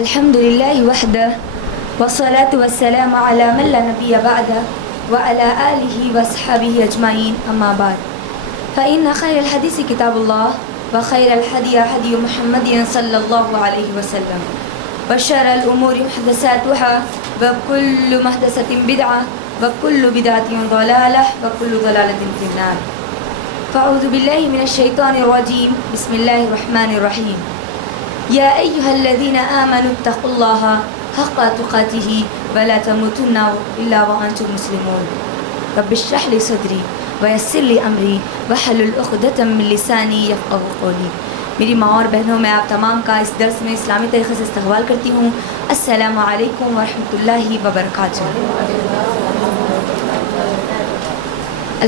الحمد لله وحده والصلاة والسلام على من لا نبي بعده وعلى آله وصحبه أجمعين أما بعد فإن خير الحديث كتاب الله وخير الهدي هدي محمد صلى الله عليه وسلم وشر الأمور محدثاتها وكل محدثة بدعة وكل بدعة ضلالة وكل ضلالة في النار فأعوذ بالله من الشيطان الرجيم بسم الله الرحمن الرحيم يا أيها الذين آمنوا اتقوا الله حق تقاته ولا تموتن إلا وأنتم مسلمون رب اشرح لي صدري ويسر لي أمري واحلل عقدة من لساني يفقهوا قولي. میری ماں اور بہنوں میں آپ تمام کا اس درس میں اسلامی طریقے سے استقبال کرتی ہوں. السلام علیکم ورحمۃ اللہ وبرکاتہ.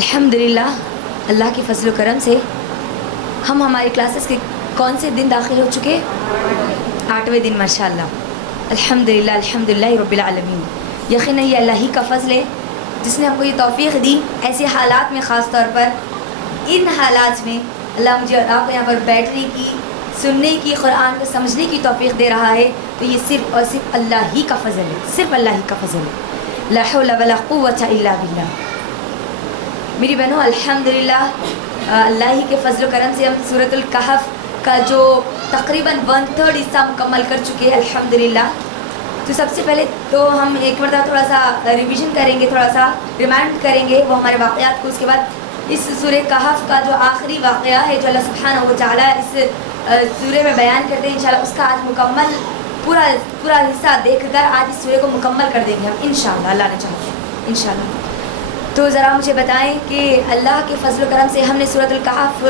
الحمدللہ اللہ کے فضل و کرم سے ہم ہماری کلاسز کے کون سے دن داخل ہو چکے؟ 8ویں دن ماشاءاللہ. الحمدللہ الحمدللہ رب العالمین. یقیناً یہ اللہ ہی کا فضل ہے جس نے ہم کو یہ توفیق دی. ایسے حالات میں خاص طور پر ان حالات میں اللہ مجھے اور آپ کو یہاں پر بیٹھنے کی، سننے کی، قرآن کو سمجھنے کی توفیق دے رہا ہے تو یہ صرف اور صرف اللہ ہی کا فضل ہے، صرف اللہ ہی کا فضل ہے. لا حول ولا قوة الا باللہ. میری بہنوں الحمدللہ اللہ ہی کے فضل و کرم سے ہم سورۃ الکہف کا جو تقریباً 1/3 حصہ مکمل کر چکے ہیں الحمدللہ. تو سب سے پہلے تو ہم ایک مرتبہ تھوڑا سا ریویژن کریں گے، تھوڑا سا ریمائنڈ کریں گے وہ ہمارے واقعات کو. اس کے بعد اس سورہ کہف کا جو آخری واقعہ ہے جو اللہ سبحانہ و تعالیٰ اس سورہ میں بیان کرتے ہیں انشاءاللہ اس کا آج مکمل پورا حصہ دیکھ کر آج اس سورہ کو مکمل کر دیں گے ہم انشاءاللہ، اللہ نے چاہا انشاءاللہ. تو ذرا مجھے بتائیں کہ اللہ کے فضل و کرم سے ہم نے سورۃ الکہف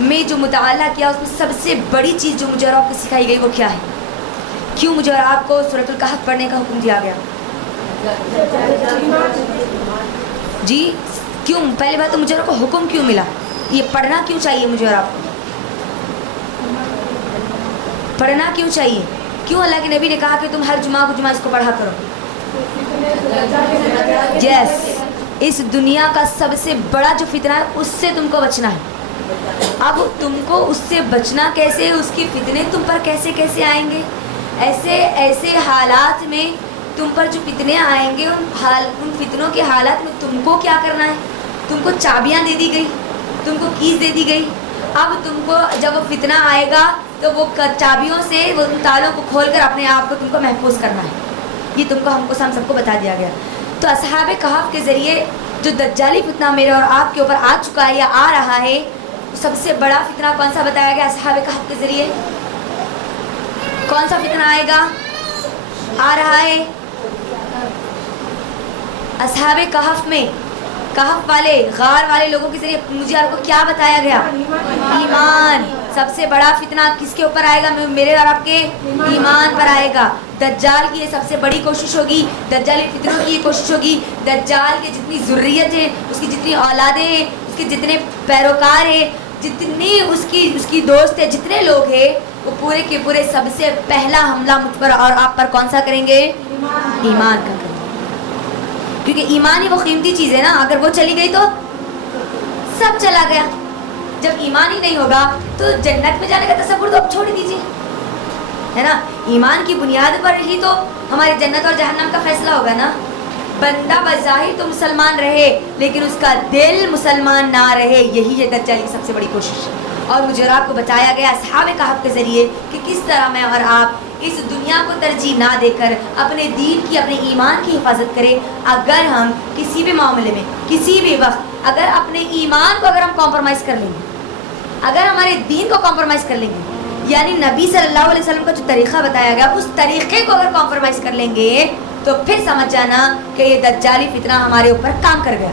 میں جو مطالعہ کیا اس میں سب سے بڑی چیز جو مجھے اور آپ کو سکھائی گئی وہ کیا ہے؟ کیوں مجھے اور آپ کو سورۃ الکہف پڑھنے کا حکم دیا گیا؟ جی کیوں؟ پہلی بات تو مجھے اور آپ کو حکم کیوں ملا؟ یہ پڑھنا کیوں چاہیے مجھے اور آپ کو؟ پڑھنا کیوں چاہیے؟ کیوں اللہ کے نبی نے کہا کہ تم ہر جمعہ کو جمعہ اس کو پڑھا کرو؟ یس، اس دنیا کا سب سے بڑا جو فتنہ ہے اس سے تم کو بچنا ہے. اب تم کو اس سے بچنا کیسے؟ اس کے فتنے تم پر کیسے کیسے آئیں گے؟ ایسے حالات میں تم پر جو فتنے آئیں گے ان فتنوں کے حالات میں تم کو کیا کرنا ہے؟ تم کو چابیاں دے دی گئی، تم کو کیز دے دی گئی. اب تم کو جب وہ فتنہ آئے گا تو وہ چابیوں سے وہ تالوں کو کھول کر اپنے آپ کو تم کو محفوظ کرنا ہے. یہ تم کو ہم سب کو بتا دیا گیا. تو اصحاب کہف کے ذریعے جو دجالی فتنہ میرے اور آپ کے اوپر آ چکا ہے یا آ رہا ہے، سب سے بڑا فتنہ کون سا بتایا گیا اصحاب کہف کے ذریعے؟ کون سا فتنہ آئے گا؟ آ رہا ہے اصحاب کہف میں، کہف والے غار والے لوگوں کے ذریعے مجھے آپ کو کیا بتایا گیا؟ ایمان. سب سے بڑا فتنہ کس کے اوپر آئے گا؟ میرے اور آپ کے ایمان پر آئے گا. دجال کی یہ سب سے بڑی کوشش ہوگی، دجالی فتنوں کی یہ کوشش ہوگی. دجال کی جتنی ذریت ہے، اس کی جتنی اولادیں ہیں، اس کے جتنے پیروکار ہیں، جتنی اس کی دوست ہے، جتنے لوگ ہیں، وہ پورے کے پورے سب سے پہلا حملہ مجھ پر اور آپ پر کون سا کریں گے؟ ایمان کا کریں گے. کیونکہ ایمان ہی وہ قیمتی چیز ہے نا. اگر وہ چلی گئی تو سب چلا گیا. جب ایمان ہی نہیں ہوگا تو جنت میں جانے کا تصور تو اب چھوڑ دیجیے، ہے نا. ایمان کی بنیاد پر ہی تو ہماری جنت اور جہنم کا فیصلہ ہوگا نا. بندہ بظاہر تو مسلمان رہے لیکن اس کا دل مسلمان نہ رہے، یہی ہے دجالی کی سب سے بڑی کوشش. اور مجھے اور آپ کو بتایا گیا اصحاب کہف کے ذریعے کہ کس طرح میں اور آپ اس دنیا کو ترجیح نہ دے کر اپنے دین کی، اپنے ایمان کی حفاظت کریں. اگر ہم کسی بھی معاملے میں کسی بھی وقت اگر اپنے ایمان کو اگر ہم کمپرومائز کر لیں گے، اگر ہمارے دین کو کمپرومائز کر لیں گے، یعنی نبی صلی اللہ علیہ وسلم کا جو طریقہ بتایا گیا اس طریقے کو اگر کمپرومائز کر لیں گے تو پھر سمجھ جانا کہ یہ دجالی فتنہ ہمارے اوپر کام کر گیا.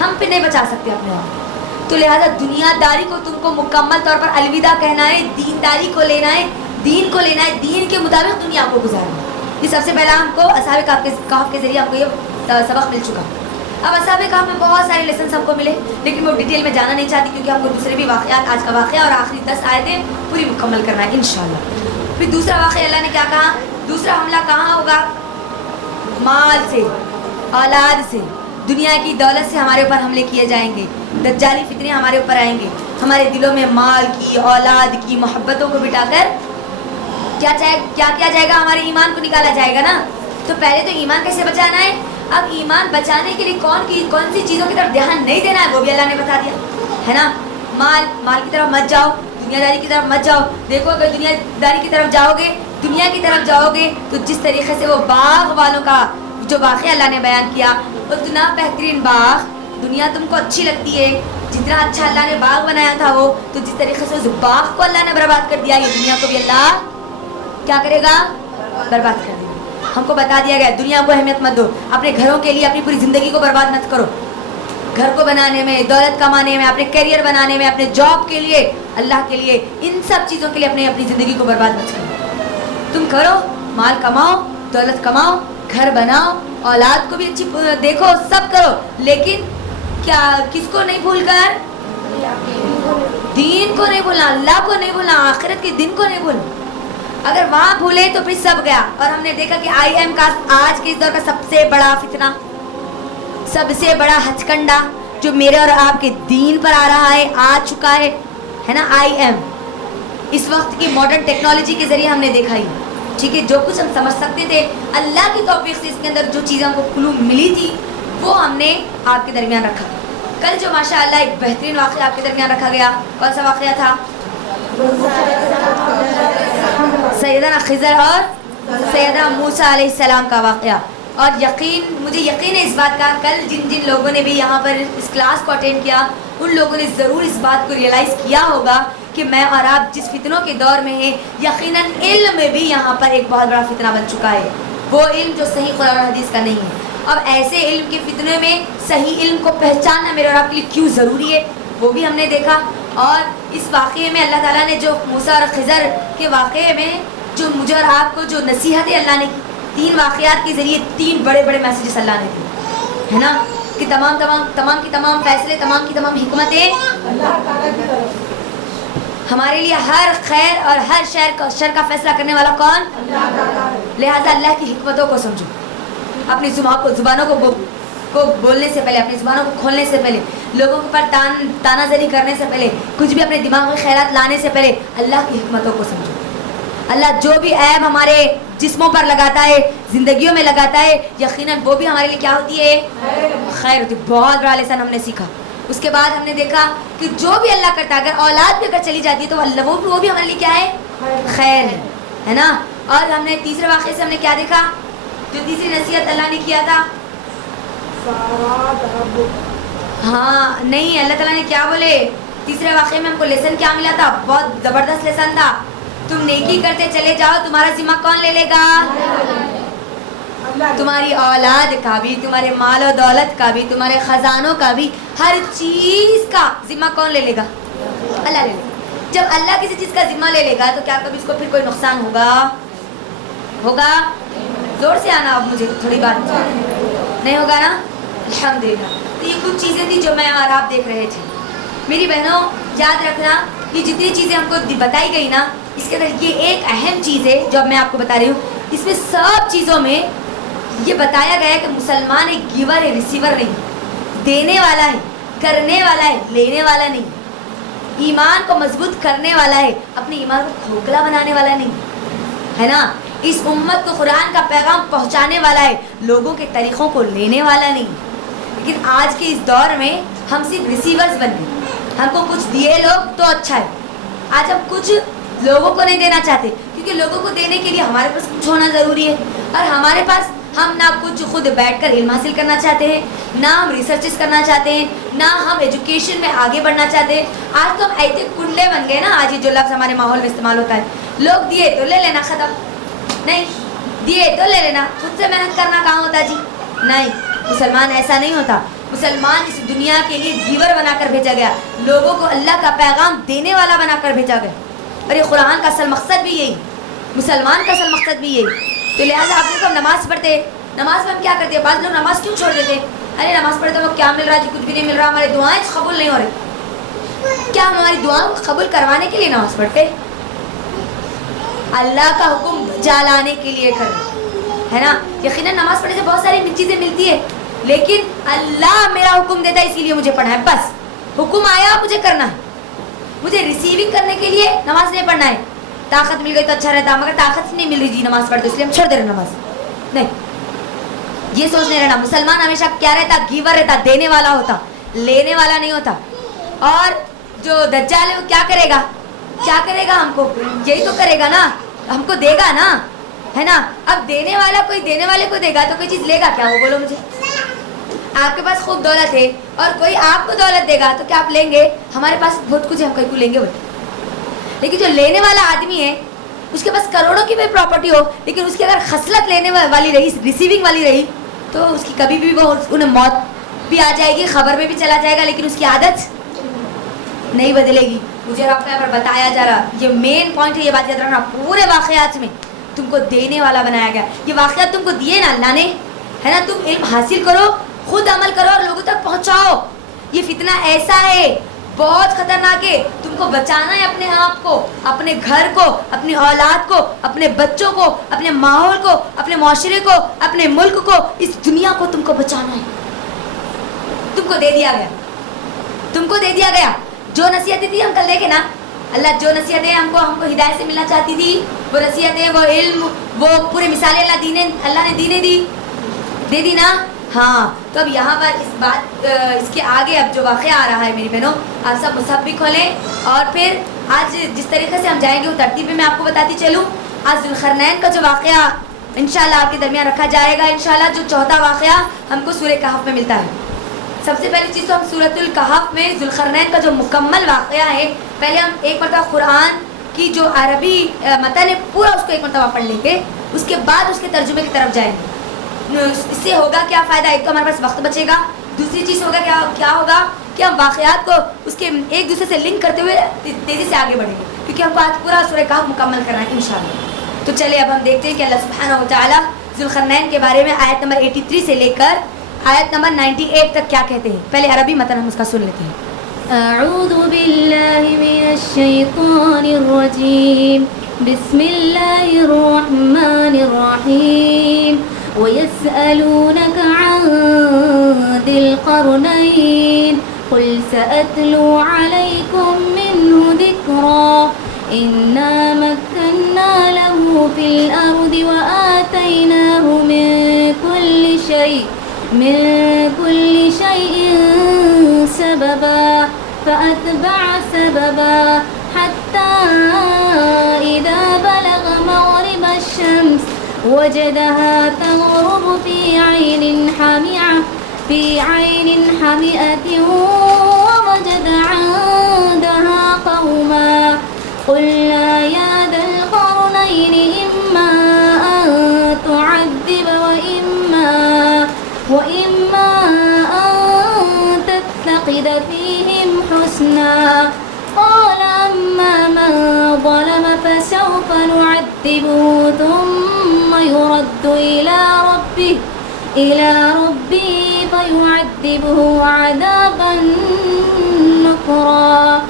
ہم پھر نہیں بچا سکتے اپنے آپ. تو لہٰذا دنیا داری کو تم کو مکمل طور پر الوداع کہنا ہے، دینداری کو لینا ہے، دین کو لینا ہے، دین کے مطابق دنیا کو گزارنا ہے. یہ سب سے پہلا ہم کو اصحاب کہف کے ذریعے ہم کو یہ سبق مل چکا. اب اصحاب کہف میں بہت سارے لیسنس ہم کو ملے لیکن وہ ڈیٹیل میں جانا نہیں چاہتی کیونکہ ہم کو دوسرے بھی واقعات، آج کا واقعہ اور آخری 10 آیتیں پوری مکمل کرنا ہے انشاءاللہ. پھر دوسرا واقعہ اللہ نے کیا کہا؟ دوسرا حملہ کہاں ہوگا؟ مال سے، اولاد سے، دنیا کی دولت سے ہمارے اوپر حملے کیے جائیں گے. دجالی فتنے ہمارے اوپر آئیں گے. ہمارے دلوں میں مال کی، اولاد کی محبتوں کو بٹا کر کیا جائے گا؟ ہمارے ایمان کو نکالا جائے گا نا. تو پہلے تو ایمان کیسے بچانا ہے. اب ایمان بچانے کے لیے کون سی چیزوں کی طرف دھیان نہیں دینا ہے وہ بھی اللہ نے بتا دیا ہے نا. مال کی طرف مت جاؤ, دنیا داری کی طرف مت جاؤ. دیکھو اگر دنیا داری کی طرف جاؤ گے, دنیا کی طرف جاؤ گے, تو جس طریقے سے وہ باغ والوں کا جو واقعہ اللہ نے بیان کیا, اتنا بہترین باغ دنیا تم کو اچھی لگتی ہے, جتنا اچھا اللہ نے باغ بنایا تھا وہ, تو جس طریقے سے اس باغ کو اللہ نے برباد کر دیا, یہ دنیا کو بھی اللہ کیا کرے گا؟ برباد کر دے گا. ہم کو بتا دیا گیا دنیا کو اہمیت مت دو, اپنے گھروں کے لیے اپنی پوری زندگی کو برباد مت کرو. گھر کو بنانے میں, دولت کمانے میں, اپنے کیریئر بنانے میں, اپنے جاب کے لیے, اللہ کے لیے, ان سب چیزوں کے لیے اپنی زندگی کو برباد مت کرو. تم کرو, مال کماؤ, دولت کماؤ, گھر بناؤ, اولاد کو بھی اچھی دیکھو, سب کرو, لیکن کیا کس کو نہیں بھول کر؟ دین کو نہیں بھولنا, اللہ کو نہیں بھولنا, آخرت کے دن کو نہیں بھولنا. اگر وہاں بھولے تو پھر سب گیا. اور ہم نے دیکھا کہ آئی ایم کا آج کے اس دور کا سب سے بڑا فتنہ, سب سے بڑا ہتھ کنڈا جو میرے اور آپ کے دین پر آ رہا ہے, آ چکا ہے نا, آئی ایم. اس وقت کی ماڈرن ٹیکنالوجی کے ذریعے ہم نے دیکھا ہی, ٹھیک ہے, جو کچھ ہم سمجھ سکتے تھے اللہ کی توفیق سے اس کے اندر جو چیزیں ہم کو کلو ملی تھی وہ ہم نے آپ کے درمیان رکھا. کل جو ماشاء اللہ ایک بہترین واقعہ آپ کے درمیان رکھا گیا, کون سا واقعہ تھا؟ سیدنا خضر اور سیدنا موسیٰ علیہ السلام کا واقعہ. اور مجھے یقین ہے اس بات کا, کل جن لوگوں نے بھی یہاں پر اس کلاس کو اٹینڈ کیا ان لوگوں نے ضرور اس بات کو ریئلائز کیا ہوگا کہ میں اور آپ جس فتنوں کے دور میں ہیں, یقیناً علم میں بھی یہاں پر ایک بہت بڑا فتنہ بن چکا ہے. وہ علم جو صحیح قرآن و حدیث کا نہیں ہے. اب ایسے علم کے فتنے میں صحیح علم کو پہچاننا میرے اور آپ کے لیے کیوں ضروری ہے وہ بھی ہم نے دیکھا. اور اس واقعے میں اللہ تعالیٰ نے جو موسیٰ اور خضر کے واقعے میں جو مجھے اور آپ کو جو نصیحتیں اللہ نے 3 واقعات کے ذریعے 3 بڑے بڑے میسیجز اللہ نے دیے ہے نا, کہ تمام کی تمام فیصلے, تمام کی تمام حکمتیں ہمارے لیے, ہر خیر اور ہر شر کا فیصلہ کرنے والا کون؟ لہذا اللہ کی حکمتوں کو سمجھو. اپنی زبانوں کو بولنے سے پہلے, اپنی زبانوں کو کھولنے سے پہلے, لوگوں پر تانا زنی کرنے سے پہلے, کچھ بھی اپنے دماغ میں خیالات لانے سے پہلے اللہ کی حکمتوں کو سمجھو. اللہ جو بھی عیب ہمارے جسموں پر لگاتا ہے, زندگیوں میں لگاتا ہے, یقیناً وہ بھی ہمارے لیے کیا ہوتی ہے؟ خیر ہوتی ہے. بہت بڑا لیسن ہم نے سیکھا. اس کے بعد ہم نے دیکھا کہ جو بھی اللہ کرتا ہے, اگر اولاد بھی اگر چلی جاتی ہے تو اللہ وہ بھی ہمارے لیے کیا ہے؟ خیر ہے نا. اور ہم نے تیسرے واقعے سے ہم نے کیا دیکھا, جو تیسری نصیحت اللہ نے کیا تھا, ہاں نہیں, اللہ تعالیٰ نے کیا بولے تیسرے واقعے میں ہم کو لیسن کیا ملا تھا؟ بہت زبردست لیسن تھا. تم نیکی کرتے چلے جاؤ, تمہارا ذمہ کون لے لے گا؟ تمہاری اولاد کا بھی, تمہارے مال و دولت کا بھی, تمہارے خزانوں کا بھی, ہر چیز کا ذمہ کون لے لے گا؟ اللہ لے لے گا. جب اللہ کسی چیز کا ذمہ لے لے گا تو کیا کبھی اس کو پھر کوئی نقصان ہوگا؟ زور سے آنا, اب مجھے تھوڑی بات نہیں ہوگا نا. الحمدللہ. تو یہ کچھ چیزیں تھیں جو میں اور آپ دیکھ رہے تھے. میری بہنوں یاد رکھنا, یہ جتنی چیزیں ہم کو بتائی گئی نا, اس کے اندر یہ ایک اہم چیز ہے جو میں آپ کو بتا رہی ہوں. اس میں سب چیزوں میں یہ بتایا گیا ہے کہ مسلمان ایک گیور ہے, ریسیور نہیں, دینے والا ہے, کرنے والا ہے, لینے والا نہیں, ایمان کو مضبوط کرنے والا ہے, اپنے ایمان کو کھوکھلا بنانے والا نہیں ہے نا. اس امت کو قرآن کا پیغام پہنچانے والا ہے, لوگوں کے طریقوں کو لینے والا نہیں. لیکن آج کے اس دور میں ہم صرف ریسیورز بن گئے. ہم کو کچھ دیے لوگ تو اچھا ہے. آج ہم کچھ لوگوں کو نہیں دینا چاہتے, کیونکہ لوگوں کو دینے کے لیے ہمارے پاس کچھ ہونا ضروری ہے. اور ہمارے پاس ہم نہ کچھ خود بیٹھ کر علم حاصل کرنا چاہتے ہیں, نہ ہم ریسرچز کرنا چاہتے ہیں, نہ ہم ایجوکیشن میں آگے بڑھنا چاہتے ہیں. آج تو ہم ایسے کنڈے بن گئے نا, آج یہ جو لفظ ہمارے ماحول میں استعمال ہوتا ہے, لوگ دیے تو لے لینا, ختم. نہیں دیے تو لے لینا, خود سے محنت کرنا کہاں ہوتا جی؟ نہیں, مسلمان ایسا نہیں ہوتا. مسلمان اس دنیا کے لیے گیور بنا کر بھیجا گیا, لوگوں کو اللہ کا پیغام دینے والا بنا کر بھیجا گیا. اور یہ قرآن کا اصل مقصد بھی یہی, مسلمان کا اصل مقصد بھی یہی. تو لہٰذا آپ کو ہم نماز پڑھتے, نماز میں ہم کیا کرتے ہیں؟ بعض لوگ نماز کیوں چھوڑ دیتے؟ ارے نماز پڑھتے وہ کیا مل رہا جی؟ کچھ بھی نہیں مل رہا, ہماری دعائیں قبول نہیں ہو رہی. کیا ہم ہماری دعاؤں کو قبول کروانے کے لیے نماز پڑھتے؟ اللہ کا حکم جلانے کے لیے کریں ہے نا. یقیناً نماز پڑھنے سے بہت ساری چیزیں ملتی ہے, لیکن اللہ میرا حکم دیتا ہے اسی لیے مجھے پڑھنا ہے. بس حکم آیا مجھے کرنا ہے. مجھے ریسیونگ کرنے کے لیے نماز نہیں پڑھنا ہے طاقت مل گئی تو اچھا رہتا, مگر طاقت نہیں مل رہی جی نماز پڑھتے اس لیے ہم چھوڑ دے رہے نماز. نہیں, یہ سوچ نہیں رہنا. مسلمان ہمیشہ کیا رہتا, گیور رہتا, دینے والا ہوتا, لینے والا نہیں ہوتا. اور جو دجال ہے وہ کیا کرے گا, کیا کرے گا, ہم کو یہی تو کرے گا نا, ہم کو دے گا نا, ہے نا. اب دینے والا کوئی دینے والے کو دے گا تو کوئی چیز لے گا کیا, وہ بولو مجھے. آپ کے پاس خوب دولت ہے اور کوئی آپ کو دولت دے گا تو کیا آپ لیں گے, ہمارے پاس بہت کچھ ہے ہم کہیں کو لیں گے بولے. لیکن جو لینے والا آدمی ہے اس کے پاس کروڑوں کی بھی پراپرٹی ہو, لیکن اس کی اگر خصلت لینے والی رہی, ریسیونگ والی رہی, تو اس کی کبھی بھی وہ انہیں موت بھی آ جائے گی, خبر میں بھی چلا جائے گا, لیکن اس کی عادت نہیں بدلے گی. مجھے واقعہ پر بتایا جا رہا, یہ مین پوائنٹ ہے, یہ بات یاد رکھنا. پورے واقعات میں تم کو دینے والا بنایا گیا. یہ واقعات تم کو دیے نا اللہ نے, ہے نا. تم علم حاصل کرو, خود عمل کرو اور لوگوں تک پہنچاؤ. یہ فتنہ ایسا ہے, بہت خطرناک ہے. تم کو بچانا ہے اپنے آپ کو, اپنے گھر کو, اپنی اولاد کو, اپنے بچوں کو, اپنے ماحول کو, اپنے معاشرے کو, اپنے ملک کو, اس دنیا کو تم کو بچانا ہے. تم کو دے دیا گیا, تم کو دے دیا گیا. جو نصیحتیں تھی ہم کل دیکھے نا, اللہ جو نصیحتیں ہم کو ہدایت سے ملنا چاہتی تھی, وہ نصیحتیں, وہ علم, وہ پورے مثالیں اللہ نے دے دی نا. ہاں, تو اب یہاں پر اس بات, اس کے آگے اب جو واقعہ آ رہا ہے میری بہنوں, آپ سب مصحف بھی کھولیں. اور پھر آج جس طریقے سے ہم جائیں گے وہ ترتیب میں آپ کو بتاتی چلوں. آج ذوالقرنین کا جو واقعہ انشاءاللہ آپ کے درمیان رکھا جائے گا, انشاءاللہ جو چوتھا واقعہ ہم کو سورہ کہف میں ملتا ہے. سب سے پہلی چیز تو ہم سورۃ الکہف میں ذوالقرنین کا جو مکمل واقعہ ہے, پہلے ہم ایک مرتبہ قرآن کی جو عربی متن ہے پورا اس کو ایک مرتبہ پڑھ لیں گے, اس کے بعد اس کے ترجمے کی طرف جائیں گے. اس سے ہوگا کیا فائدہ, ایک تو ہمارے پاس وقت بچے گا, دوسری چیز ہوگا کیا ہوگا کہ ہم واقعات کو اس کے ایک دوسرے سے لنک کرتے ہوئے تیزی سے آگے بڑھیں گے, کیونکہ ہم کو آج پورا سورہ کہف مکمل کرنا ہے انشاءاللہ. تو چلے اب ہم دیکھتے ہیں کہ اللہ سبحانہ و تعالیٰ ذوالقرنین کے بارے میں آیت نمبر 83 سے لے کر آیت نمبر 98 تک کیا کہتے ہیں. پہلے عربی متن ہم اس کا سن لیتے ہیں. اعوذ باللہ من الشیطان الرجیم, بسم اللہ الرحمن الرحیم. وَيَسْأَلُونَكَ عَنْ ذِي الْقَرْنَيْنِ قُلْ سَأَتْلُو عَلَيْكُمْ مِنْهُ ذِكْرًا إِنَّا مَكَّنَّا لَهُ فِي الْأَرْضِ وَآتَيْنَاهُ مِنْ كُلِّ شَيْءٍ سَبَبًا فَأَتْبَعَ سَبَبًا حَتَّى إِذَا بَلَغَ مَغْرِبَ الشَّمْسِ وجدها تغرب في عين حمئة ووجد عندها قوما قلنا يا ذا القرنين إما أن تعذب وإما أن تتخذ فيهم حسنا. قال أما من ظلم فسوف نعذبه ثم يرد إلى ربه فيعذبه عذابا نكرا.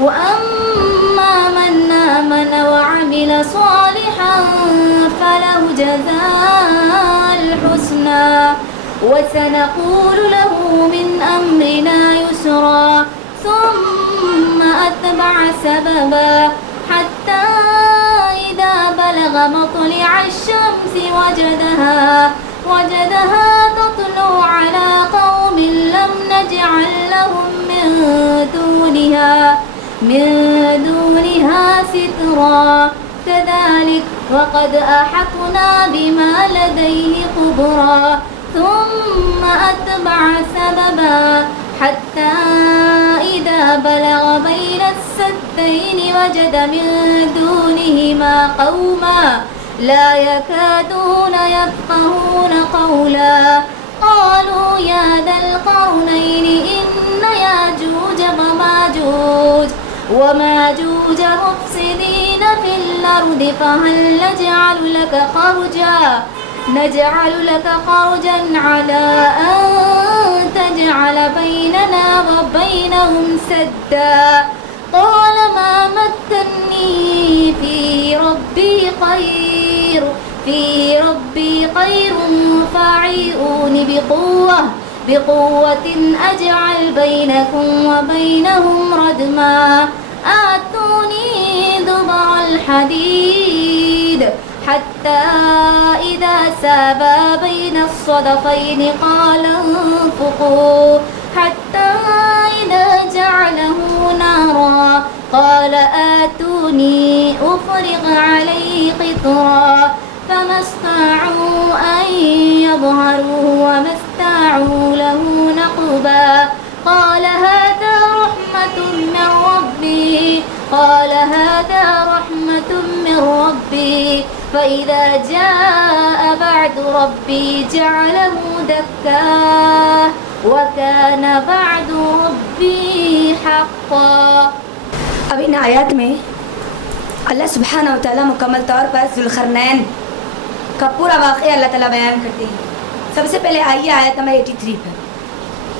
وأما من آمن وعمل صالحا فله جزاء الحسنى وسنقول له من أمرنا يسرا. ثم أتبع سببا حتى إذا بلغ مطلع الشمس وجدها تطلع على قوم لم نجعل لهم من دونها سترا. كذلك وقد أحطنا بما لديه خبرا. ثم أتبع سببا حتى إذا بلغ بين السدين وجد من دونهما قوما لا يكادون يفقهون قولا. قالوا يا ذا القرنين إن ياجوج وماجوج مفسدين في الأرض فهل نجعل لك خرجا على أن تجعل بيننا وبينهم سدا. قال ما مكني في ربي خير فاعينوني بقوة أجعل بينكم وبينهم ردما. آتوني دبر الحديد حتى إذا سابا بين الصدفين قال انفقوا حتى إذا جعله نارا قال آتوني أفرغ عليه قطرا فما استطاعوا أن يظهروه وما استطاعوا له نقبا قال هذا رحمة من ربي قال هذا رحمة من ربي فإذا جاء بعد ربي جعله دكا وكان بعد ربي حقا. اب ان آیات میں اللہ سبحانہ و تعالیٰ مکمل طور پر ذوالقرنین کا پورا واقعہ اللہ تعالیٰ بیان کرتے ہیں. سب سے پہلے آئیے آیت نمبر 83 پر.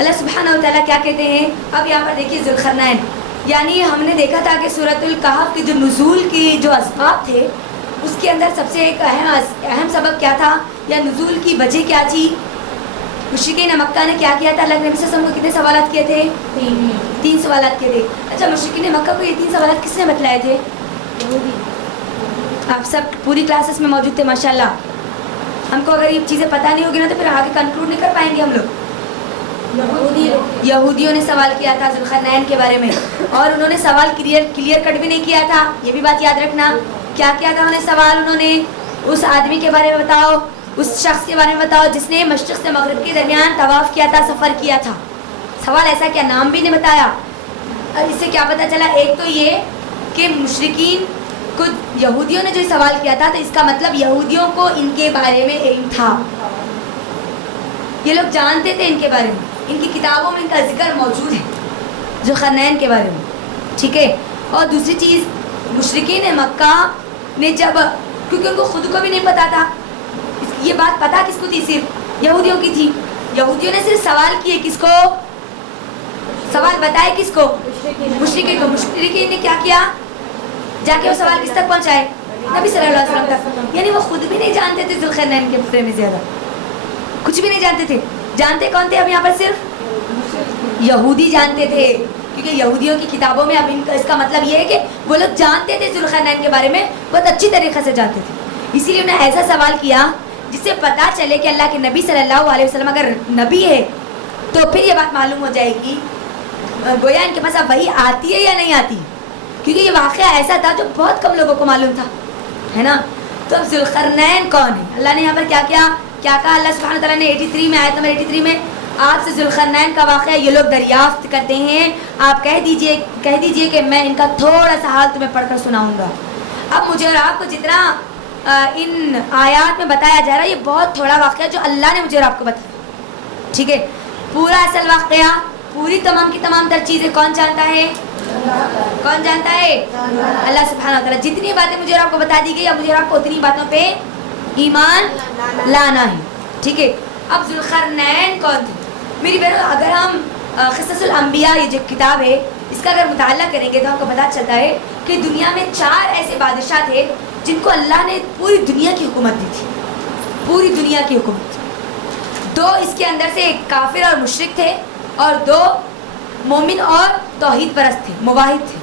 اللہ سبحانہ و تعالیٰ کیا کہتے ہیں؟ اب یہاں پر دیکھیے ذوالقرنین، یعنی ہم نے دیکھا تھا کہ سورۃ الکہف کی جو نزول کی جو اسباب تھے اس کے اندر سب سے ایک اہم سبب کیا تھا یا نزول کی وجہ کیا تھی؟ مشرکین مکہ نے کیا کیا تھا؟ اللہ کے نبی صلی اللہ علیہ وسلم کو کتنے سوالات کیے تھے؟ 3 سوالات کیے تھے. اچھا، مشرکین مکہ کو یہ 3 سوالات کس نے بتلائے تھے؟ آپ سب پوری کلاسز میں موجود تھے ماشاءاللہ. ہم کو اگر یہ چیزیں پتہ نہیں ہوگی نا تو پھر آگے کنکلوڈ نہیں کر پائیں گے ہم لوگ. یہودیوں نے سوال کیا تھا ذوالقرنین کے بارے میں، اور انہوں نے سوال کلیئر کٹ بھی نہیں کیا تھا. یہ بھی بات یاد رکھنا. کیا کیا تھا انہیں سوال؟ انہوں نے اس آدمی کے بارے میں بتاؤ، اس شخص کے بارے میں بتاؤ جس نے مشرق سے مغرب کے درمیان طواف کیا تھا، سفر کیا تھا. سوال ایسا کیا؟ نام بھی نہیں بتایا. اور اس سے کیا پتہ چلا؟ ایک تو یہ کہ مشرکین کو یہودیوں نے جو سوال کیا تھا تو اس کا مطلب یہودیوں کو ان کے بارے میں علم تھا. یہ لوگ جانتے تھے ان کے بارے میں، ان کی کتابوں میں ان کا ذکر موجود ہے ذوالقرنین کے بارے میں. ٹھیک ہے. اور دوسری چیز، مشرکین مکہ نے جب، کیونکہ ان کو خود کو بھی نہیں پتا تھا، یہ بات پتا کس کو تھی؟ صرف یہودیوں کی تھی. یہودیوں نے صرف سوال کیے، کس کو سوال بتائے؟ کس کو؟ مشرکین کو. مشرکین نے کیا کیا؟ جا کے وہ سوال کس تک پہنچائے؟ نبی صلی اللہ علیہ وسلم تک. یعنی وہ خود بھی نہیں جانتے تھے ذوالقرنین کے بارے میں، زیادہ کچھ بھی نہیں جانتے تھے. جانتے کون تھے؟ اب یہاں پر صرف یہودی جانتے تھے، کیونکہ یہودیوں کی کتابوں میں اب اس کا مطلب یہ ہے کہ وہ لوگ جانتے تھے ذوالقرنین کے بارے میں، بہت اچھی طریقے سے جانتے تھے. اسی لیے انہیں ایسا سوال کیا جس سے پتہ چلے کہ اللہ کے نبی صلی اللہ علیہ وسلم اگر نبی ہے تو پھر یہ بات معلوم ہو جائے گی گویا ان کے پاس اب وحی آتی ہے یا نہیں آتی، کیونکہ یہ واقعہ ایسا تھا جو بہت کم لوگوں کو معلوم تھا، ہے نا. تو اب ذوالقرنین کون ہے؟ اللہ نے یہاں پر کیا کیا کہا؟ اللہ سبحانہ تعالیٰ نے 83 میں، آیت نمبر 83 میں آپ سے ذوالقرنین کا واقعہ یہ لوگ دریافت کرتے ہیں، آپ کہہ دیجئے کہ میں ان کا تھوڑا سا حال تمہیں پڑھ کر سناؤں گا. اب مجھے اور آپ کو جتنا ان آیات میں بتایا جا رہا ہے یہ بہت تھوڑا واقعہ جو اللہ نے مجھے اور آپ کو بتایا. ٹھیک ہے. پورا اصل واقعہ، پوری تمام کی تمام تر چیزیں کون جانتا ہے؟ کون جانتا ہے؟ اللہ سبحانہ و تعالیٰ. جتنی باتیں مجھے اور آپ کو بتا دی گئی، اب مجھے اور آپ کو اتنی باتوں پہ ایمان لانا ہے. ٹھیک ہے. اب ذوالقرنین کون تھے؟ میری بہنوں، اگر ہم قصص الانبیاء یہ جو کتاب ہے اس کا اگر مطالعہ کریں گے تو ہم کو پتہ چلتا ہے کہ دنیا میں 4 ایسے بادشاہ تھے جن کو اللہ نے پوری دنیا کی حکومت دی تھی. پوری دنیا کی حکومت. 2 اس کے اندر سے ایک کافر اور مشرک تھے، اور 2 مومن اور توحید پرست تھے، موحد تھے.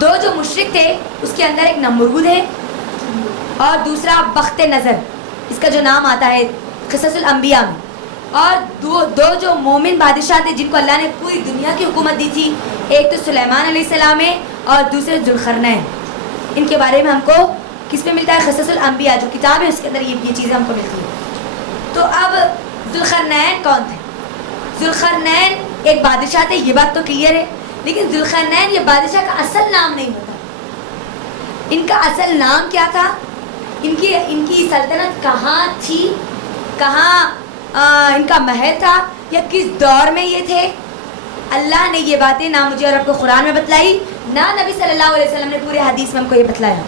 2 جو مشرک تھے اس کے اندر ایک نمرود ہے اور دوسرا بخت نظر، اس کا جو نام آتا ہے قصص الانبیاء میں. اور 2 جو مومن بادشاہ تھے جن کو اللہ نے پوری دنیا کی حکومت دی تھی، ایک تو سلیمان علیہ السلام ہے اور دوسرے ذوالقرنین. ان کے بارے میں ہم کو کس میں ملتا ہے؟ قصص الانبیاء جو کتاب ہے اس کے اندر یہ چیزیں ہم کو ملتی ہیں. تو اب ذوالقرنین کون تھے؟ ذوالقرنین ایک بادشاہ تھے، یہ بات تو کلیئر ہے، لیکن ذوالقرنین یہ بادشاہ کا اصل نام نہیں ہوتا. ان کا اصل نام کیا تھا؟ ان کی سلطنت کہاں تھی؟ کہاں ان کا محل تھا؟ یا کس دور میں یہ تھے؟ اللہ نے یہ باتیں نہ مجھے اور آپ کو قرآن میں بتلائی، نہ نبی صلی اللہ علیہ وسلم نے پورے حدیث میں ہم کو یہ بتلایا.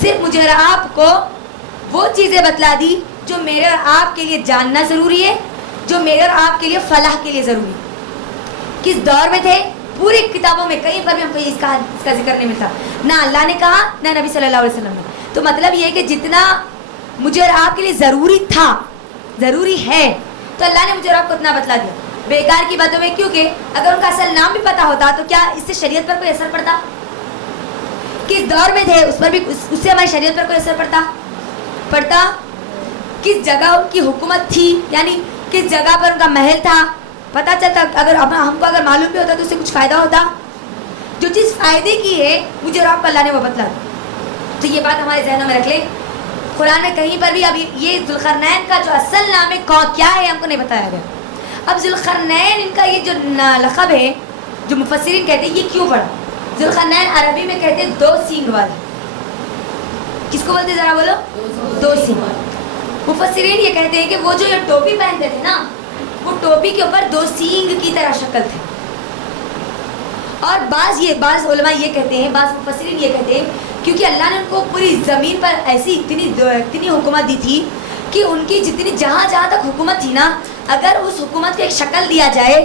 صرف مجھے اور آپ کو وہ چیزیں بتلا دی جو میرے اور آپ کے لیے جاننا ضروری ہے، جو میرے اور آپ کے لیے فلاح کے لیے ضروری ہے. کس دور میں تھے؟ پوری کتابوں میں کہیں پر بھی ہم کو اس کا ذکر نہیں ملتا، نہ اللہ نے کہا نہ نبی صلی اللہ علیہ وسلم نے. تو مطلب یہ ہے کہ جتنا مجھے اور آپ کے لیے ضروری تھا، ضروری ہے، تو اللہ نے مجھے اور آپ کو اتنا بتلا دیا. بیکار کی باتوں میں، کیونکہ اگر ان کا اصل نام بھی پتہ ہوتا تو کیا اس سے شریعت پر کوئی اثر پڑتا؟ کس دور میں تھے اس پر بھی اس سے ہماری شریعت پر کوئی اثر پڑتا؟ کس جگہ ان کی حکومت تھی، یعنی کس جگہ پر ان کا محل تھا، پتہ چلتا. اگر ہم کو اگر معلوم بھی ہوتا تو اس سے کچھ فائدہ ہوتا. جو چیز فائدے کی ہے مجھے اور آپ کو اللہ نے وہ بتلا. تو یہ بات ہمارے ذہنوں میں رکھ لیں. قرآن میں کہیں پر بھی اب یہ ذوالقرنین کا جو اصل نام ہے کیا ہے ہم کو نہیں بتایا گیا. اب ذوالقرنین ان کا یہ جو لقب ہے جو مفسرین کہتے ہیں یہ کیوں پڑا؟ ذوالقرنین عربی میں کہتے ہیں دو سینگ والے. کس کو بولتے ذرا بولو؟ دو سینگ. مفسرین یہ کہتے ہیں کہ وہ جو یہ ٹوپی پہنتے تھے نا وہ ٹوپی کے اوپر دو سینگ کی طرح شکل تھے. اور بعض علماء یہ کہتے ہیں، بعض مفسرین یہ کہتے ہیں کیونکہ اللہ نے ان کو پوری زمین پر ایسی اتنی حکومت دی تھی کہ ان کی جتنی جہاں تک حکومت تھی نا، اگر اس حکومت کو ایک شکل دیا جائے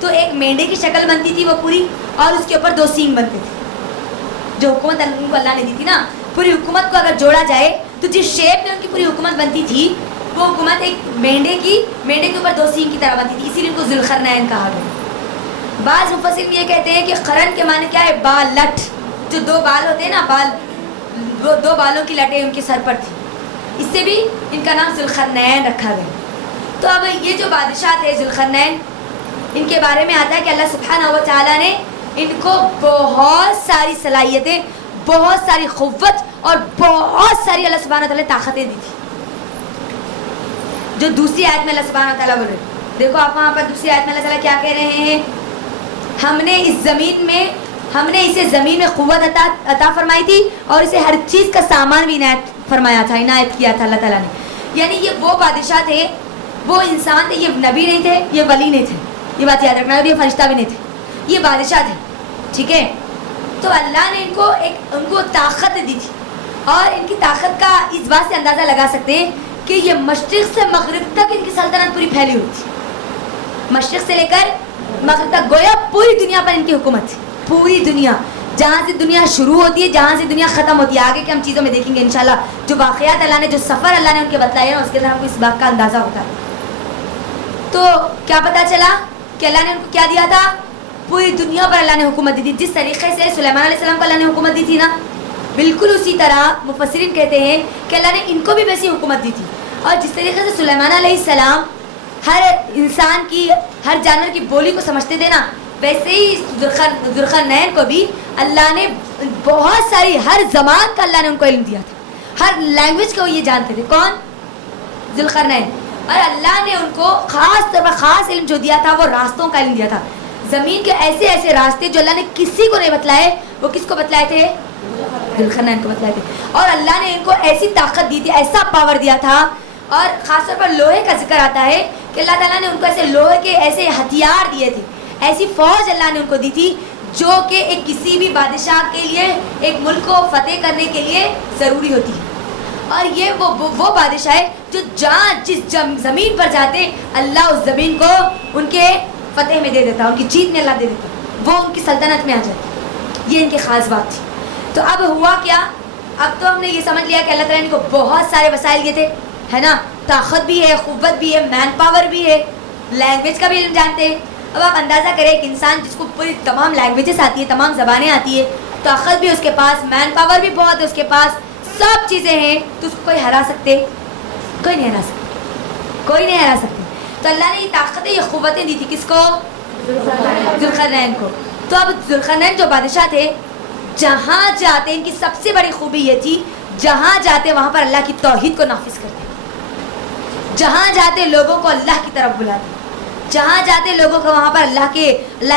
تو ایک مینڈے کی شکل بنتی تھی وہ پوری، اور اس کے اوپر دو سینگ بنتے تھے. جو حکومت ان کو اللہ نے دی تھی نا، پوری حکومت کو اگر جوڑا جائے تو جس شیپ میں ان کی پوری حکومت بنتی تھی وہ حکومت ایک مینڈے کے اوپر دو سینگ کی طرح بنتی تھی. اسی لیے ان کو ذوالقرنین کہا گیا. بعض مفسرین یہ کہتے ہیں کہ قرن کے معنی کیا ہے؟ بال، لٹ. جو دو بال ہوتے ہیں نا، بال، وہ دو بالوں کی لٹیں ان کے سر پر تھی. اس سے بھی ان کا نام ذوالقرنین رکھا گیا. تو اب یہ جو بادشاہ تھے ذوالقرنین، ان کے بارے میں آتا ہے کہ اللہ سبحانہ و تعالیٰ نے ان کو بہت ساری صلاحیتیں، بہت ساری قوت اور بہت ساری اللہ سبحانہ و تعالیٰ طاقتیں دی تھی. جو دوسری آیت میں اللہ سبحانہ و تعالیٰ بول رہے ہیں، دیکھو آپ وہاں پر دوسری آیت میں اللہ تعالیٰ کیا کہہ رہے ہیں؟ ہم نے اسے زمین میں قوت عطا فرمائی تھی اور اسے ہر چیز کا سامان بھی عنایت کیا تھا اللہ تعالیٰ نے. یعنی یہ وہ بادشاہ تھے، وہ انسان تھے، یہ نبی نہیں تھے، یہ ولی نہیں تھے، یہ بات یاد رکھنا. اور یہ فرشتہ بھی نہیں تھے، یہ بادشاہ تھے. ٹھیک ہے؟ تو اللہ نے ان کو طاقت دی تھی. اور ان کی طاقت کا اس بات سے اندازہ لگا سکتے ہیں کہ یہ مشرق سے مغرب تک ان کی سلطنت پوری پھیلی ہوئی تھی. مشرق سے لے کر مغرب تک گویا پوری دنیا پر ان کی حکومت تھی. پوری دنیا، جہاں سے دنیا شروع ہوتی ہے، جہاں سے دنیا ختم ہوتی ہے. آگے کی ہم چیزوں میں دیکھیں گے انشاءاللہ. جو واقعات اللہ نے، جو سفر اللہ نے ان کے بتلائے ہیں، اس کے اندر ہم کو اس بات کا اندازہ ہوتا ہے. تو کیا پتہ چلا کہ اللہ نے ان کو کیا دیا تھا؟ پوری دنیا پر اللہ نے حکومت دی تھی. جس طریقے سے سلیمان علیہ السلام کو اللہ نے حکومت دی تھی نا، بالکل اسی طرح مفسرین کہتے ہیں کہ اللہ نے ان کو بھی ویسی حکومت دی تھی. اور جس طریقے سے سلیمان علیہ السلام ہر انسان کی، ہر جانور کی بولی کو سمجھتے تھے نا، ویسے ہی ذوالقرنین کو بھی اللہ نے بہت ساری، ہر زبان کا اللہ نے ان کو علم دیا تھا. ہر لینگویج کو یہ جانتے تھے. کون؟ ذوالقرنین. اور اللہ نے ان کو خاص طور پر خاص علم جو دیا تھا وہ راستوں کا علم دیا تھا. زمین کے ایسے ایسے راستے جو اللہ نے کسی کو نہیں بتلائے، وہ کس کو بتلائے تھے؟ ذوالقرنین کو بتلائے تھے. اور اللہ نے ان کو ایسی طاقت دی تھی، ایسا پاور دیا تھا. اور خاص طور پر لوہے کا ذکر آتا ہے کہ اللہ تعالیٰ نے ان کو ایسے لوہے کے ایسے ہتھیار دیے تھے، ایسی فوج اللہ نے ان کو دی تھی جو کہ ایک کسی بھی بادشاہ کے لیے ایک ملک کو فتح کرنے کے لیے ضروری ہوتی ہے. اور یہ وہ بادشاہ ہے جو جس زمین پر جاتے اللہ اس زمین کو ان کے فتح میں دے دیتا، ان کی جیت میں اللہ دے دیتا، وہ ان کی سلطنت میں آ جاتی. یہ ان کی خاص بات تھی. تو اب ہوا کیا؟ اب تو ہم نے یہ سمجھ لیا کہ اللہ تعالیٰ نے ان کو بہت سارے وسائل دیے تھے، ہے نا. طاقت بھی ہے، قوت بھی ہے، مین پاور بھی ہے، لینگویج کا بھی علم جانتے ہیں. اب آپ اندازہ کریں ایک انسان جس کو پوری تمام لینگویجز آتی ہے، تمام زبانیں آتی ہے، طاقت بھی اس کے پاس، مین پاور بھی بہت ہے اس کے پاس، سب چیزیں ہیں، تو اس کو کوئی ہرا سکتے؟ کوئی نہیں ہرا سکتے، کوئی نہیں ہرا سکتے. تو اللہ نے یہ طاقتیں، یہ قوتیں دی تھی کس کو؟ ذوالقرنین کو. تو اب ذوالقرنین جو بادشاہ تھے، جہاں جاتے ان کی سب سے بڑی خوبی یہ تھی، جہاں جاتے وہاں پر اللہ کی توحید کو نافذ کرتے، جہاں جاتے لوگوں کو اللہ کی طرف بلاتے، جہاں جاتے لوگوں کو وہاں پر اللہ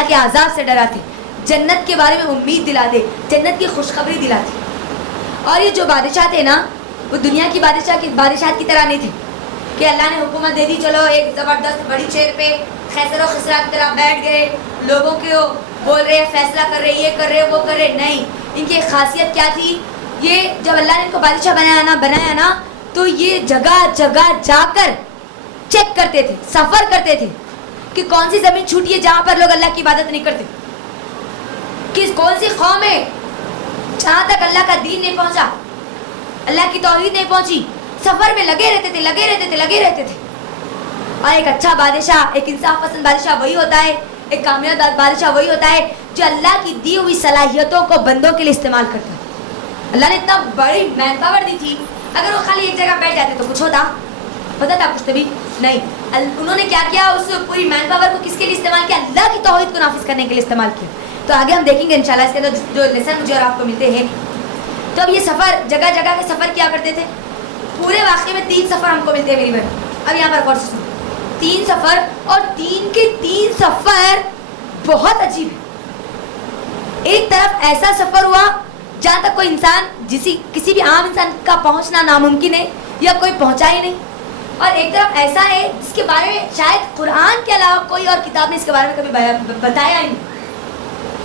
کے عذاب سے ڈراتے، جنت کے بارے میں امید دلاتے، جنت کی خوشخبری دلاتے. اور یہ جو بادشاہ تھے نا، وہ دنیا کی بادشاہت کی طرح نہیں تھے کہ اللہ نے حکومت دے دی، چلو ایک زبردست بڑی چیئر پہ خیسر و خسرا کی طرح بیٹھ گئے، لوگوں کو بول رہے، فیصلہ کر رہے، یہ کر رہے، وہ کر رہے. نہیں، ان کی ایک خاصیت کیا تھی؟ یہ جب اللہ نے ان کو بادشاہ بنایا نا تو یہ جگہ جگہ جا کر چیک کرتے تھے، سفر کرتے تھے کہ کون سی زمین چھوٹی ہے جہاں پر لوگ اللہ کی عبادت نہیں کرتے، کون سی قوم ہے جہاں تک اللہ کا دین نہیں پہنچا، اللہ کی توحید نہیں پہنچی. سفر میں لگے رہتے تھے. اور ایک اچھا بادشاہ، ایک انصاف پسند بادشاہ وہی ہوتا ہے، ایک کامیاب بادشاہ وہی ہوتا ہے جو اللہ کی دی ہوئی صلاحیتوں کو بندوں کے لیے استعمال کرتا ہے. اللہ نے اتنا بڑی مین پاور دی تھی, اگر وہ خالی ایک جگہ بیٹھ جاتے تو کچھ ہوتا, پتہ تھا کچھ بھی نہیں. انہوں نے کیا کیا, اس پوری مین پاور کو کس کے لیے استعمال کیا؟ اللہ کی توحید کو نافذ کرنے کے لیے استعمال کیا. تو آگے ہم دیکھیں گے انشاءاللہ اس کے اندر جو لیسن مجھے اور آپ کو ملتے ہیں. تو اب یہ سفر, جگہ جگہ کے سفر کیا کرتے تھے. پورے واقعے میں 3 سفر ہم کو ملتے ہیں میری بہن. اب یہاں پر غور سے سنو, 3 سفر, اور 3 کے 3 سفر بہت عجیب ہے. ایک طرف ایسا سفر ہوا جہاں تک کوئی انسان, کسی بھی عام انسان کا پہنچنا ناممکن ہے یا کوئی پہنچا ہی نہیں, اور ایک طرف ایسا ہے جس کے بارے میں شاید قرآن کے علاوہ کوئی اور کتاب نے اس کے بارے میں کبھی بتایا ہی نہیں.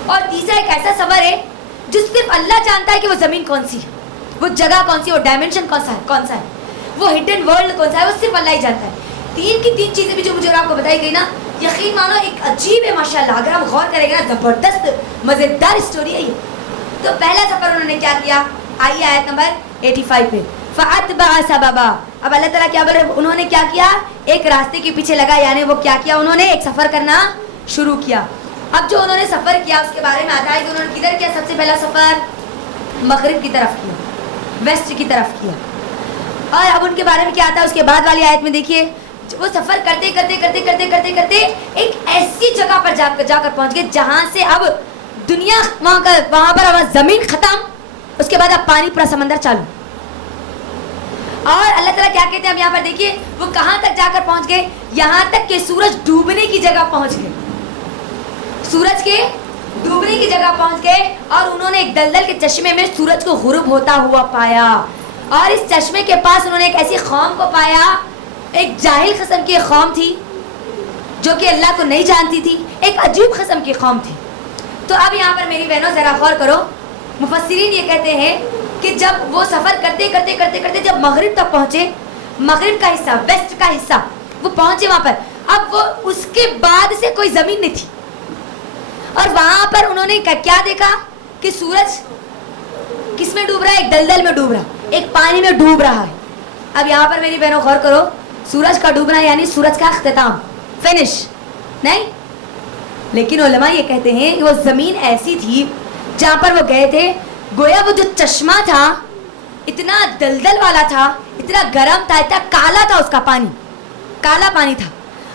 اور تیسرا ایک ایسا سفر ہے جو صرف اللہ جانتا ہے کہ وہ زمین کون سی ہے, وہ جگہ کون سی ہے, وہ ڈائمینشن کون سا ہے, وہ ہڈن ورلڈ کون سا ہے, وہ صرف اللہ ہی جانتا ہے. 3 کی 3 چیزیں بھی جو مجھے اور آپ کو بتائی گئی نا, یقین مانو ایک عجیب ہے ماشاءاللہ. اگر ہم غور کریں گے نا, زبردست مزیدار اسٹوری ہے یہ. تو پہلا سفر انہوں نے کیا کیا, آئیے آیت نمبر 85 پہ, فَأَتْبَعَ سَبَبًا. اب اللہ تعالیٰ کیا بول رہے, انہوں نے کیا کیا, ایک راستے کے پیچھے لگا, یعنی وہ کیا کیا, انہوں نے ایک سفر کرنا شروع کیا. اب جو انہوں نے سفر کیا اس کے بارے میں آتا ہے کہ انہوں نے کدھر کیا. سب سے پہلا سفر مغرب کی طرف کیا, ویسٹ کی طرف کیا. اور اب ان کے بارے میں کیا آتا ہے اس کے بعد والی آیت میں دیکھیے, وہ سفر کرتے کرتے کرتے کرتے کرتے کرتے ایک ایسی جگہ پر جا کر پہنچ گئے جہاں سے اب دنیا, وہاں پر اب زمین ختم, اس کے بعد اب پانی پورا سمندر چالو. اور اللہ تعالیٰ کیا کہتے ہیں, اب یہاں پر دیکھیے وہ کہاں تک جا کر پہنچ گئے, یہاں تک کہ سورج ڈوبنے کی جگہ پہنچ گئے. سورج کے ڈوبنے کی جگہ پہنچ گئے, اور انہوں نے ایک دلدل کے چشمے میں سورج کو غروب ہوتا ہوا پایا. اور اس چشمے کے پاس انہوں نے ایک ایسی قوم کو پایا, ایک جاہل قسم کی قوم تھی جو کہ اللہ کو نہیں جانتی تھی, ایک عجیب قسم کی قوم تھی. تو اب یہاں پر میری بہنوں ذرا غور کرو, مفسرین یہ کہتے ہیں کہ جب وہ سفر کرتے کرتے کرتے کرتے جب مغرب تک پہنچے, مغرب کا حصہ, ویسٹ کا حصہ, وہ پہنچے وہاں پر, اب وہ اس کے بعد سے کوئی زمین نہیں تھی. اور وہاں پر انہوں نے کیا دیکھا کہ سورج کس میں ڈوب رہا ہے, ایک دلدل میں ڈوب رہا, ایک پانی میں ڈوب رہا ہے. اب یہاں پر میری بہنوں غور کرو, سورج کا ڈوبنا یعنی سورج کا اختتام, فنش نہیں. لیکن علماء یہ کہتے ہیں کہ وہ زمین ایسی تھی جہاں پر وہ گئے تھے, گویا وہ جو چشمہ تھا اتنا دلدل والا تھا, اتنا گرم تھا, اتنا کالا تھا, اس کا پانی کالا پانی تھا,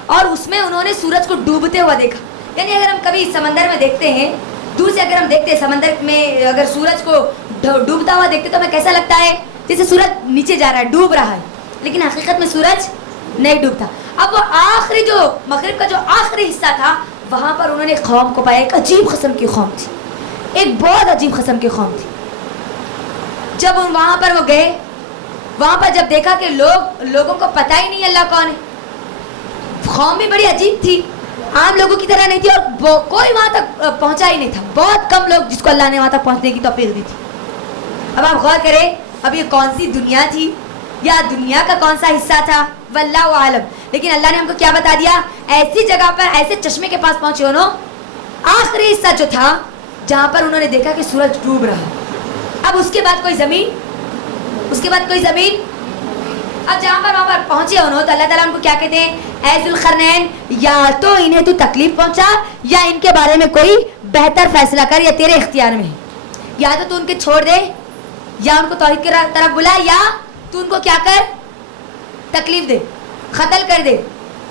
اور اس میں انہوں نے سورج کو ڈوبتے ہوا دیکھا. یعنی اگر ہم کبھی سمندر میں دیکھتے ہیں, دور سے اگر ہم دیکھتے ہیں سمندر میں, اگر سورج کو ڈوبتا ہوا دیکھتے تو ہمیں کیسا لگتا ہے جیسے سورج نیچے جا رہا ہے, ڈوب رہا ہے, لیکن حقیقت میں سورج نہیں ڈوبتا. اب وہ آخری جو مغرب کا جو آخری حصہ تھا, وہاں پر انہوں نے قوم کو پایا, ایک عجیب قسم کی قوم تھی, ایک بہت عجیب قسم کی قوم تھی. جب وہاں پر وہ گئے, وہاں پر جب دیکھا کہ لوگوں کو پتہ ہی نہیں اللہ کون ہے, قوم بھی بڑی عجیب تھی, عام لوگوں کی طرح نہیں تھی, اور کوئی وہاں تک پہنچا ہی نہیں تھا, بہت کم لوگ جس کو اللہ نے وہاں تک پہنچنے کی توفیق دی تھی. اب آپ غور کریں, اب یہ کون سی دنیا تھی یا دنیا کا کون سا حصہ تھا, واللہ عالم. لیکن اللہ نے ہم کو کیا بتا دیا, ایسی جگہ پر, ایسے چشمے کے پاس پہنچے انہوں, آخری حصہ جو تھا جہاں پر انہوں نے دیکھا کہ سورج ڈوب رہا. اب اس کے بعد کوئی زمین, اس کے بعد کوئی زمین. اب جہاں پر وہاں پر پہنچے انہوں, تو اللہ تعالیٰ ان کو کیا کہتے ہیں, اے ذوالقرنین, یا تو انہیں تو تکلیف پہنچا, یا ان کے بارے میں کوئی بہتر فیصلہ کر, یا تیرے اختیار میں ہے. یا تو ان کے چھوڑ دے, یا ان کو توحید کی طرف بلا, یا تو ان کو کیا کر, تکلیف دے, قتل کر دے,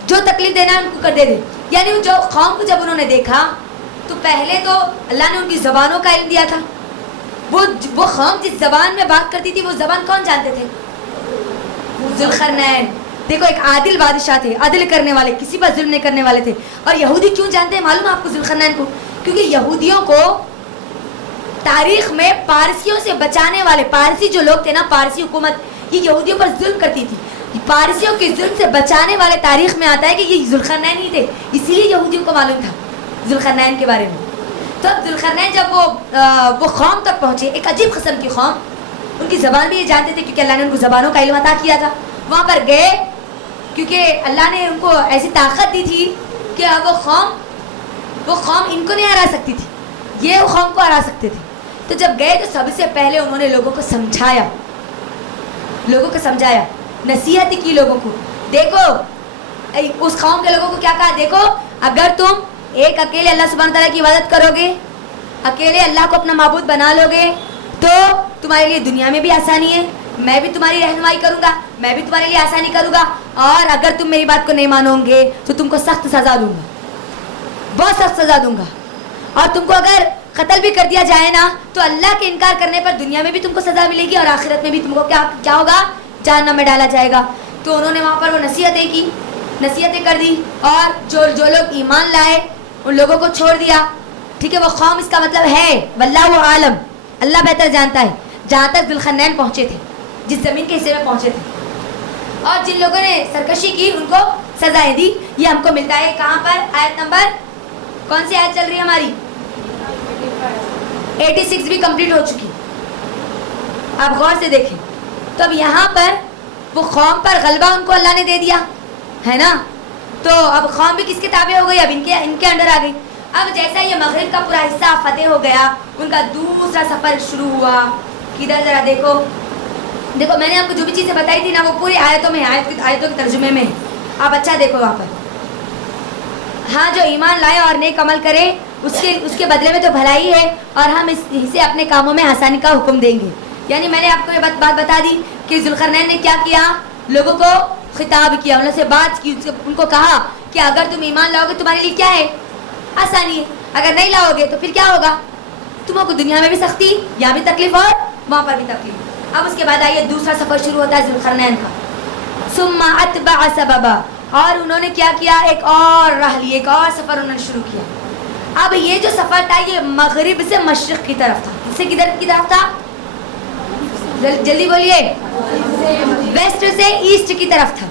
جو تکلیف دینا ہے ان کو کر دے. یعنی جو قوم کو جب انہوں نے دیکھا تو پہلے تو اللہ نے ان کی زبانوں کا علم دیا تھا. وہ قوم جس زبان میں بات کرتی تھی وہ زبان کون جانتے تھے, ذوالقرنین. دیکھو ایک عادل بادشاہ تھے, عدل کرنے والے, کسی پر ظلم نہیں کرنے والے تھے. اور یہودی کیوں جانتے ہیں معلوم ہے آپ کو ذوالقرنین کو, کیونکہ یہودیوں کو تاریخ میں پارسیوں سے بچانے والے, پارسی جو لوگ تھے نا, پارسی حکومت یہ یہودیوں پر ظلم کرتی تھی, پارسیوں کے ظلم سے بچانے والے تاریخ میں آتا ہے کہ یہ ذوالقرنین ہی تھے, اسی لیے یہودیوں کو معلوم تھا ذوالقرنین کے بارے میں. تو اب ذوالقرنین جب وہ قوم تک پہنچے, ایک عجیب قسم کی قوم, ان کی زبان بھی یہ جانتے تھے کیونکہ اللہ نے ان کو زبانوں کا علم عطا کیا تھا. وہاں پر گئے کیونکہ اللہ نے ان کو ایسی طاقت دی تھی کہ اب وہ قوم ان کو نہیں ہرا سکتی تھی, یہ وہ قوم کو ہرا سکتے تھے. تو جب گئے تو سب سے پہلے انہوں نے لوگوں کو سمجھایا, نصیحت کی لوگوں کو. دیکھو اس قوم کے لوگوں کو کیا کہا, دیکھو اگر تم ایک اکیلے اللہ سبحانہ تعالیٰ کی عبادت کرو گے, اکیلے اللہ کو اپنا معبود بنا لو گے, تو تمہارے لیے دنیا میں بھی آسانی ہے, میں بھی تمہاری رہنمائی کروں گا, میں بھی تمہارے لیے آسانی کروں گا, اور اگر تم میری بات کو نہیں مانو گے تو تم کو سخت سزا دوں گا, بہت سخت سزا دوں گا. اور تم کو اگر قتل بھی کر دیا جائے نا تو اللہ کے انکار کرنے پر دنیا میں بھی تم کو سزا ملے گی, اور آخرت میں بھی تم کو کیا ہوگا, جہنم میں ڈالا جائے گا. تو انہوں نے وہاں پر وہ نصیحتیں کر دی, اور جو لوگ ایمان لائے ان لوگوں کو چھوڑ دیا. ٹھیک ہے, وہ قوم اس کا مطلب ہے واللہ عالم, اللہ بہتر جانتا ہے, جہاں تک ذوالقرنین پہنچے تھے, جس زمین کے حصے میں پہنچے تھے, اور جن لوگوں نے سرکشی کی ان کو سزائیں دی. یہ ہم کو ملتا ہے کہاں پر, آیت نمبر کون سی آیت چل رہی ہے ہماری, 86 بھی کمپلیٹ ہو چکی. آپ غور سے دیکھیں تو اب یہاں پر وہ قوم پر غلبہ ان کو اللہ نے دے دیا ہے نا, تو اب قوم بھی کس کے تابع ہو گئی, اب ان کے انڈر آ گئی. اب جیسا یہ مغرب کا پورا حصہ فتح ہو گیا, ان کا دوسرا سفر شروع ہوا. کدھر ذرا دیکھو میں نے آپ کو جو بھی چیزیں بتائی تھی نا وہ پوری آیتوں میں, آیتوں کے ترجمے میں, آپ اچھا دیکھو وہاں پر. ہاں, جو ایمان لائے اور نیک عمل کرے اس کے بدلے میں تو بھلائی ہے, اور ہم اسے اپنے کاموں میں آسانی کا حکم دیں گے. یعنی میں نے آپ کو یہ بات بتا دی کہ ذوالقرنین نے کیا کیا, لوگوں کو خطاب کیا, ان سے بات کی, ان کو کہا کہ اگر تم ایمان لاؤ گے تمہارے لیے کیا ہے, آسانی ہے, اگر نہیں لاؤ گے تو پھر کیا ہوگا, تمہیں کو دنیا میں بھی سختی, یہاں بھی تکلیف اور وہاں پر بھی تکلیف. اب اس کے بعد آئیے دوسرا سفر شروع ہوتا ہے ذوالقرنین کا. ثم اتبع سببا, اور انہوں نے کیا کیا, ایک اور راہ لی, ایک اور سفر انہوں نے شروع کیا. اب یہ جو سفر تھا یہ مغرب سے مشرق کی طرف تھا. اس سے کدھر کی طرف تھا, جلدی بولیے, ویسٹ سے ایسٹ کی طرف تھا.